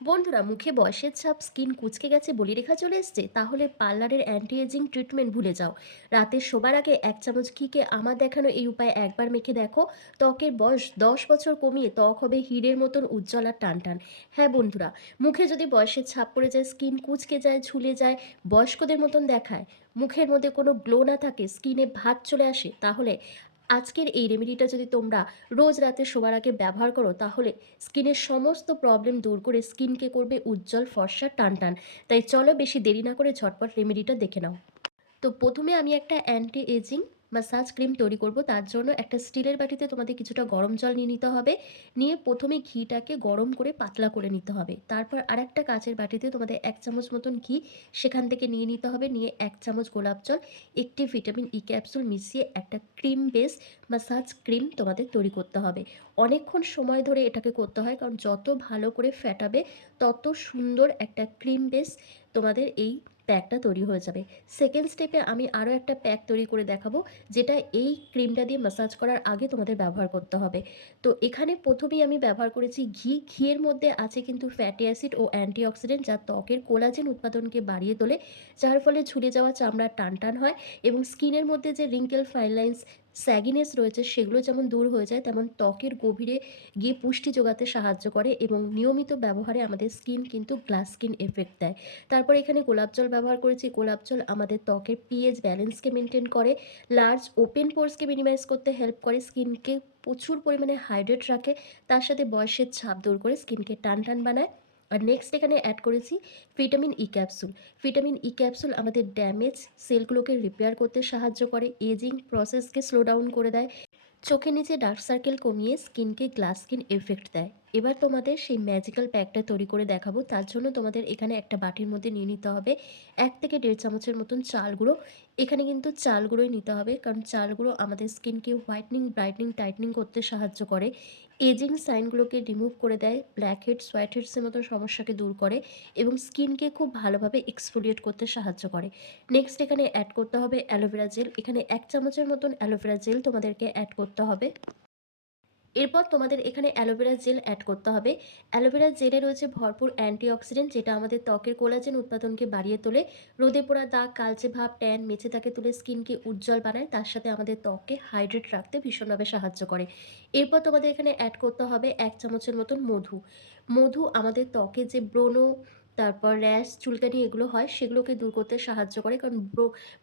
বন্ধুরা, মুখে বয়সের ছাপ, স্কিন কুঁচকে গেছে, বলিরেখা চলে এসছে, তাহলে পার্লারের অ্যান্টি এজিং ট্রিটমেন্ট ভুলে যাও। রাতে শোবার আগে 1 চামচ ঘিকে আমার দেখানো এই উপায়ে একবার মেখে দেখো। ত্বকের বয়স 10 বছর কমিয়ে ত্বক হবে হীরের মতন উজ্জ্বল আর টানটান। হ্যাঁ বন্ধুরা, মুখে যদি বয়সের ছাপ পড়ে যায়, স্কিন কুঁচকে যায়, ঝুলে যায়, বয়স্কদের মতন দেখায়, মুখের মধ্যে কোনো গ্লো না থাকে, স্কিনে ভাঁজ চলে আসে, তাহলে আজকের এই রেমেডিটা যদি তোমরা রোজ রাতে শোবার আগে ব্যবহার করো, তাহলে স্কিনের সমস্ত প্রবলেম দূর করে স্কিনকে করবে উজ্জ্বল, ফর্সা, টানটান। তাই চলো বেশি দেরি না করে ঝটপট রেমেডিটা দেখে নাও। তো প্রথমে আমি একটা অ্যান্টি এজিং মাসাজ ক্রিম তৈরি করব। তার জন্য একটা স্টিলের বাটিতে তোমাদের কিছুটা গরম জল নিয়ে নিতে হবে। নিয়ে প্রথমে ঘিটাকে গরম করে পাতলা করে নিতে হবে। তারপর আরেকটা কাঁচের বাটিতে তোমাদের 1 চামচ মতন ঘি সেখান থেকে নিয়ে নিতে হবে। নিয়ে 1 চামচ গোলাপ জল, একটি ভিটামিন ই ক্যাপসুল মিশিয়ে একটা ক্রিম বেস মাসাজ ক্রিম তোমাদের তৈরি করতে হবে। অনেকক্ষণ সময় ধরে এটাকে করতে হয়, কারণ যত ভালো করে ফেটাবে তত সুন্দর একটা ক্রিম বেস তোমাদের এই প্যাকটা তৈরি হয়ে যাবে। সেকেন্ড স্টেপে আমি আরও একটা প্যাক তৈরি করে দেখাবো, যেটা এই ক্রিমটা দিয়ে মাসাজ করার আগে তোমাদের ব্যবহার করতে হবে। তো এখানে প্রথমেই আমি ব্যবহার করেছি ঘি। ঘিয়ের মধ্যে আছে কিন্তু ফ্যাটি অ্যাসিড ও অ্যান্টিঅক্সিডেন্ট, যা ত্বকের কোলাজেন উৎপাদনকে বাড়িয়ে তোলে, যার ফলে ঝুলে যাওয়া চামড়া টানটান হয় এবং স্কিনের মধ্যে যে রিঙ্কেল, ফাইন লাইন্স, স্যাগিনেস রয়েছে সেগুলো যেমন দূর হয়ে যায়, তেমন ত্বকের গভীরে গিয়ে পুষ্টি যোগাতে সাহায্য করে এবং নিয়মিত ব্যবহারে আমাদের স্কিন কিন্তু গ্লাস স্কিন এফেক্ট দেয়। তারপর এখানে গোলাপ জল ব্যবহার করেছি। গোলাপ জল আমাদের ত্বকের পিএইচ ব্যালেন্সকে মেনটেন করে, লার্জ ওপেন পোরসকে মিনিমাইজ করতে হেল্প করে, স্কিনকে প্রচুর পরিমাণে হাইড্রেট রাখে, তার সাথে বয়সের ছাপ দূর করে স্কিনকে টান টান বানায়। আর নেক্সট এখানে অ্যাড করেছি vitamin E capsule. Vitamin E capsule আমাদের ড্যামেজ সেলগুলোকে রিপেয়ার করতে সাহায্য করে, এজিং প্রসেসকে স্লো ডাউন করে দেয়, চোখের নিচে ডার্ক সার্কেল কমিয়ে স্কিনকে গ্লাস স্কিন এফেক্ট দেয়। এবার তোমাদের সেই ম্যাজিক্যাল প্যাকটা তৈরি করে দেখাবো। তার জন্য তোমাদের এখানে একটা বাটির মধ্যে নিয়ে নিতে হবে 1 থেকে 1.5 চামচের মতন চাল গুঁড়ো। এখানে কিন্তু চাল গুঁড়োই নিতে হবে, কারণ চাল গুঁড়ো আমাদের স্কিনকে হোয়াইটনিং, ব্রাইটনিং, টাইটনিং করতে সাহায্য করে, এজিং সাইনগুলোকে রিমুভ করে দেয়, ব্ল্যাক হেডস, হোয়াইট হেডসের মতো সমস্যাকে দূর করে এবং স্কিনকে খুব ভালোভাবে এক্সফোলিয়েট করতে সাহায্য করে। নেক্সট এখানে অ্যাড করতে হবে অ্যালোভেরা জেল। এখানে 1 চামচের মতন অ্যালোভেরা জেল তোমাদেরকে অ্যাড করতে হবে। এরপর তোমাদের এখানে অ্যালোভেরা জেল অ্যাড করতে হবে। অ্যালোভেরা জেলে রয়েছে ভরপুর অ্যান্টিঅক্সিডেন্ট, যেটা আমাদের ত্বকের কোলাজেন উৎপাদনকে বাড়িয়ে তোলে, রোদে পোড়া দাগ, কালচে ভাব, ট্যান, মেচে থাকে তুলে স্কিনকে উজ্জ্বল বানায়, তার সাথে আমাদের ত্বককে হাইড্রেট রাখতে ভীষণভাবে সাহায্য করে। এরপর তোমাদের এখানে অ্যাড করতে হবে 1 চামচের মতন মধু। মধু আমাদের ত্বকে যে ব্রণ, তারপর র্যাশ, চুলকানি এগুলো হয় সেগুলোকে দূর করতে সাহায্য করে, কারণ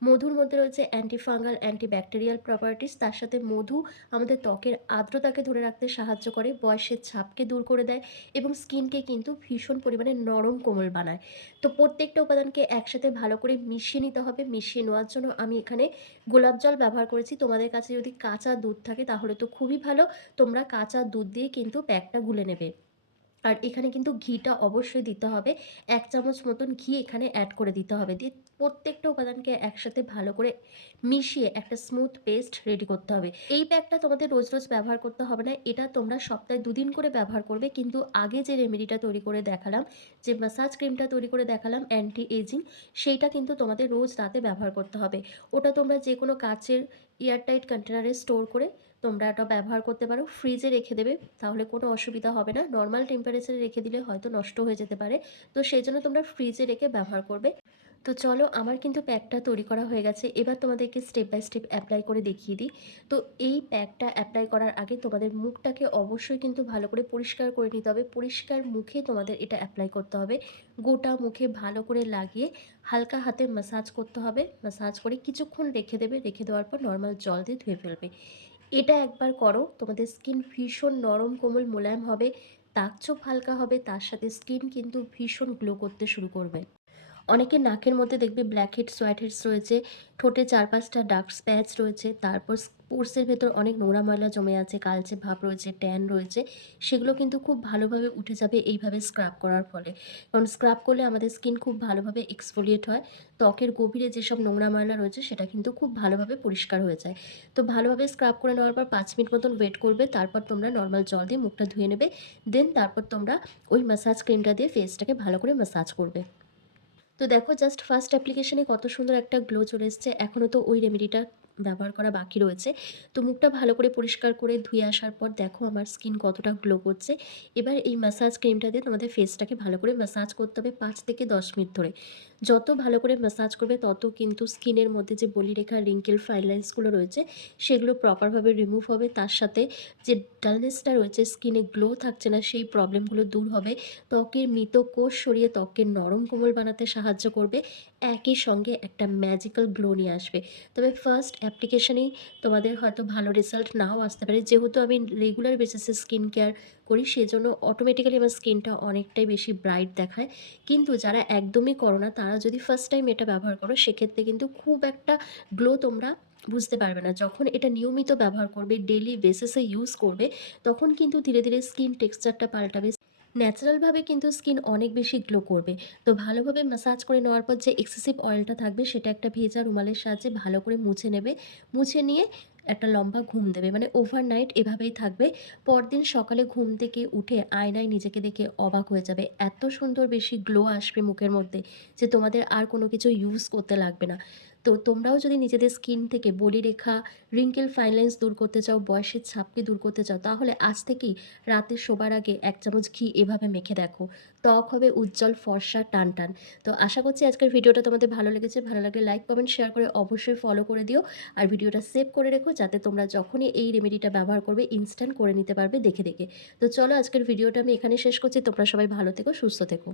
মধুর মধ্যে রয়েছে অ্যান্টিফাঙ্গাল, অ্যান্টিব্যাকটেরিয়াল প্রপার্টিস। তার সাথে মধু আমাদের ত্বকের আর্দ্রতাকে ধরে রাখতে সাহায্য করে, বয়সের ছাপকে দূর করে দেয় এবং স্কিনকে কিন্তু ভীষণ পরিমাণে নরম কোমল বানায়। তো প্রত্যেকটা উপাদানকে একসাথে ভালো করে মিশিয়ে নিতে হবে। মিশিয়ে নেওয়ার জন্য আমি এখানে গোলাপ জল ব্যবহার করেছি। তোমাদের কাছে যদি কাঁচা দুধ থাকে তাহলে তো খুবই ভালো, তোমরা কাঁচা দুধ দিয়ে কিন্তু প্যাকটা গুলে নেবে। আর এখানে কিন্তু ঘিটা অবশ্যই দিতে হবে। 1 চামচ মতন ঘি এখানে অ্যাড করে দিতে হবে। দিয়ে প্রত্যেকটা উপাদানকে একসাথে ভালো করে মিশিয়ে একটা স্মুথ পেস্ট রেডি করতে হবে। এই প্যাকটা তোমাদের রোজ রোজ ব্যবহার করতে হবে না। এটা তোমরা সপ্তাহে 2 দিন করে ব্যবহার করবে। কিন্তু আগে যে রেমেডিটা তৈরি করে দেখালাম, যে মাসাজ ক্রিমটা তৈরি করে দেখালাম অ্যান্টি এজিং, সেইটা কিন্তু তোমাদের রোজ রাতে ব্যবহার করতে হবে। ওটা তোমরা যেকোনো কাচের এয়ারটাইট কন্টেনারে স্টোর করে তোমরা এটা ব্যবহার করতে পারো। ফ্রিজে রেখে দেবে, তাহলে কোনো অসুবিধা হবে না। নর্মাল টেম্পারেচারে রেখে দিলে হয়তো নষ্ট হয়ে যেতে পারে। তো সেই জন্য তোমরা ফ্রিজে রেখে ব্যবহার করবে। তো চলো, আমার কিন্তু প্যাকটা তৈরি করা হয়ে গেছে। এবার তোমাদেরকে স্টেপ বাই স্টেপ অ্যাপ্লাই করে দেখিয়ে দিই। তো এই প্যাকটা অ্যাপ্লাই করার আগে তোমাদের মুখটাকে অবশ্যই কিন্তু ভালো করে পরিষ্কার করে নিতে হবে। পরিষ্কার মুখে তোমাদের এটা অ্যাপ্লাই করতে হবে। গোটা মুখে ভালো করে লাগিয়ে হালকা হাতে ম্যাসাজ করতে হবে। ম্যাসাজ করে কিছুক্ষণ রেখে দেবে। রেখে দেওয়ার পর নর্মাল জল দিয়ে ধুয়ে ফেলবে। এটা একবার করো, তোমাদের স্কিন ভীষণ নরম, কোমল, মোলায়েম হবে, দাগ-ছোপ হালকা হবে, তার সাথে স্কিন কিন্তু ভীষণ গ্লো করতে শুরু করবে। অনেকের নাকের মধ্যে দেখবে ব্ল্যাক হেডস, হোয়াইট হেডস রয়েছে, ঠোঁটে 4-5টা ডার্ক স্প্যাচ রয়েছে, তারপর পোর্সের ভেতর অনেক নোংরা ময়লা জমে আছে, কালচে ভাব রয়েছে, ট্যান রয়েছে, সেগুলো কিন্তু খুব ভালোভাবে উঠে যাবে এইভাবে স্ক্রাব করার ফলে। কারণ স্ক্রাব করলে আমাদের স্কিন খুব ভালোভাবে এক্সফোলিয়েট হয়, ত্বকের গভীরে যেসব নোংরা ময়লা রয়েছে সেটা কিন্তু খুব ভালোভাবে পরিষ্কার হয়ে যায়। তো ভালোভাবে স্ক্রাব করে নেওয়ার পর 5 মিনিট মতন ওয়েট করবে। তারপর তোমরা নর্মাল জল দিয়ে মুখটা ধুয়ে নেবে। দেন তারপর তোমরা ওই ম্যাসাজ ক্রিমটা দিয়ে ফেসটাকে ভালো করে ম্যাসাজ করবে। তো দেখো, জাস্ট ফার্স্ট অ্যাপ্লিকেশনে কত সুন্দর একটা গ্লো চলে এসছে। এখনও তো ওই রেমেডিটা ব্যবহার করা বাকি রয়েছে। তো মুখটা ভালো করে পরিষ্কার করে ধুয়ে আসার পর দেখো আমার স্কিন কতটা গ্লো করছে। এবার এই ম্যাসাজ ক্রিমটা দিয়ে তোমাদের ফেসটাকে ভালো করে ম্যাসাজ করতে হবে ৫ থেকে ১০ মিনিট ধরে। যত ভালো করে ম্যাসাজ করবে তত কিন্তু স্কিনের মধ্যে যে বলিরেখা, রিঙ্কেল, ফাইন লাইনসগুলো রয়েছে সেগুলো প্রপারভাবে রিমুভ হবে। তার সাথে যে ডালনেসটা রয়েছে, স্কিনে গ্লো থাকছে না, সেই প্রবলেমগুলো দূর হবে। ত্বকের মৃত কোষ সরিয়ে ত্বককে নরম কোমল বানাতে সাহায্য করবে। একই সঙ্গে একটা ম্যাজিক্যাল গ্লো নিয়ে আসবে। তবে ফার্স্ট অ্যাপ্লিকেশনেই তোমাদের হয়তো ভালো রেজাল্ট নাও আসতে পারে। যেহেতু আমি রেগুলার বেসিসে স্কিন কেয়ার করি সেজন্য অটোমেটিক্যালি আমার স্কিনটা অনেকটাই বেশি ব্রাইট দেখায়। কিন্তু যারা একদমই করো না তারা যদি ফার্স্ট টাইম এটা ব্যবহার করো সেক্ষেত্রে কিন্তু খুব একটা গ্লো তোমরা বুঝতে পারবে না। যখন এটা নিয়মিত ব্যবহার করবে, ডেইলি বেসিসে ইউজ করবে, তখন কিন্তু ধীরে, ধীরে স্কিন টেক্সচারটা পাল্টাবে। ন্যাচারালভাবে কিন্তু স্কিন অনেক বেশি গ্লো করবে। তো ভালোভাবে ম্যাসাজ করে নেওয়ার পর যে এক্সেসিভ অয়েলটা থাকবে সেটা একটা ভেজা রুমালের সাহায্যে ভালো করে মুছে নেবে। মুছে নিয়ে একটা লম্বা ঘুম দেবে। মানে ওভারনাইট এভাবেই থাকবে। পরদিন সকালে ঘুম থেকে উঠে আয়নায় নিজেকে দেখে অবাক হয়ে যাবে। এত সুন্দর বেশি গ্লো আসবে মুখের মধ্যে যে তোমাদের আর কোনো কিছু ইউজ করতে লাগবে না। তো তোমরাও যদি নিজেদের স্কিন থেকে বলিরেখা, রিঙ্কেল, ফাইন লাইনস দূর করতে চাও, বয়সের ছাপকে দূর করতে চাও, তাহলে আজ থেকেই রাতে শোবার আগে ১ চামচ ঘি এভাবে মেখে দেখো। ত্বক হবে উজ্জ্বল, ফর্সা, টানটান। তো আশা করছি আজকের ভিডিওটা তোমাদের ভালো লেগেছে। ভালো লাগলে লাইক, কমেন্ট, শেয়ার করে অবশ্যই ফলো করে দিও। আর ভিডিওটা সেভ করে রেখো যাতে তোমরা যখনই এই রেমেডিটা ব্যবহার করবে ইনস্ট্যান্ট করে নিতে পারবে দেখে, দেখে। তো চলো আজকের ভিডিওটা আমি এখানে শেষ করছি। তোমরা সবাই ভালো থেকো, সুস্থ থেকো।